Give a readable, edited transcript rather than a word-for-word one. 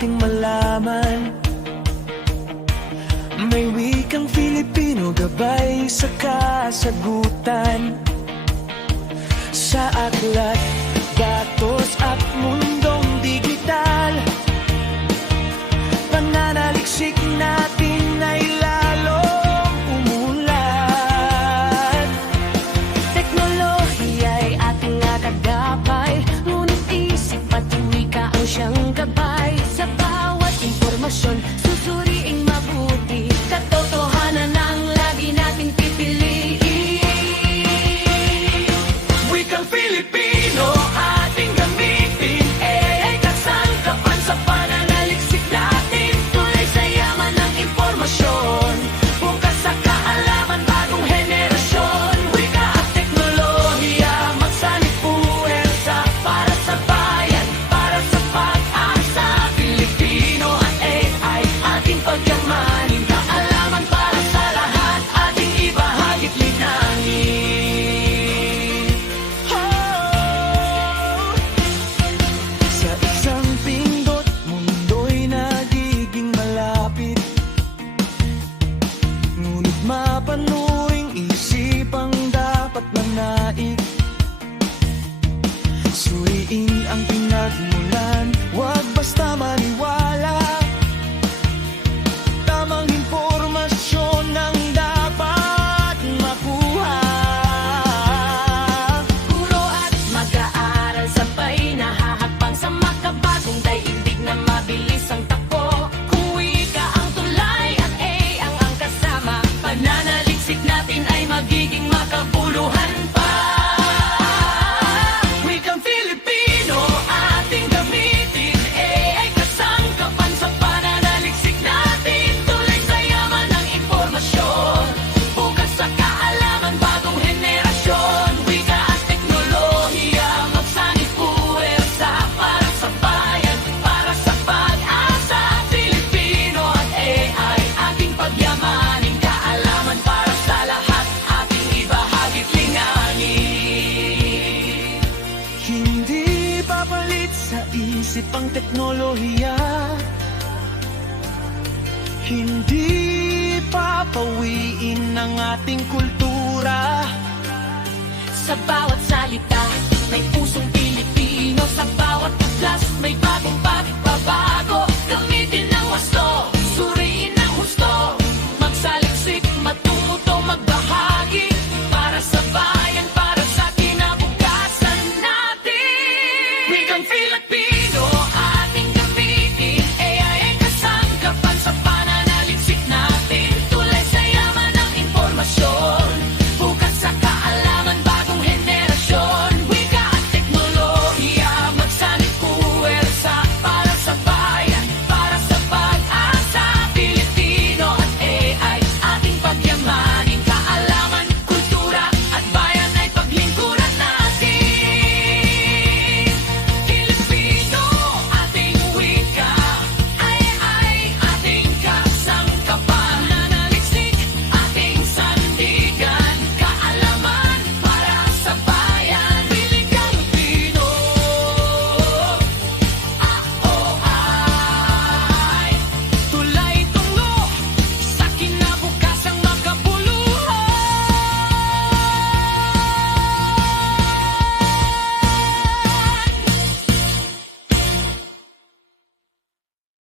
ating malaman. May wikang Filipino gabay sa kasagutan. Sa aklat, datos at mundong digital, pananaliksik natin ay lalong umunlad. Teknolohiya ay ating nakagapay, ngunit isip at wika ang siyang gabay. Sa bawat impormasyon, susuriing mabuti, katotohanan ang lagi nating pipiliin. Wikang Filipino ating gamitin, ay kasangkapan sa pananaliksik natin. Tulay sa yaman ng impormasyon, Bukas sa kaalaman, bagong henerasyon. Wika at teknolohiya, magsanib puwersa para sa bayan, para sa pag-asa. Filipino at AI, ating pagyamanin. Kaalaman para sa lahat, ating ibahagit linangin. Oh! Sa isang pindot, mundo'y nagiging malapit. Ngunit mapanuring isipang dapat manaig. Suriin ang pinagmulan, huwag basta maniwala. Tamang impormasyon ang dapat makuha. guro at mag-aaral sabay, nahahakbang sa makabagong daigdig na mabilis ang takbo. Kung wika ang tulay at ang kasama, pananaliksik natin ay magiging makabuluhan pa. Wikang Filipino ating gamitin, ay kasangkapan sa pananaliksik natin. Tulay sa yaman ng impormasyon, bukas sa kaalaman, bagong henerasyon. Wika at teknolohiya, magsanib puwersa para sa bayan, para sa pag-asa. Filipino at AI, ating pagyamanin. Kaalaman para sa lahat, ating ibahagit linangin. Hindi papalit sa isip ang teknolohiya, hindi papawiin ang ating kultura. Sa bawat salita, may pusong Pilipino. Sa bawat tuklas, may bagong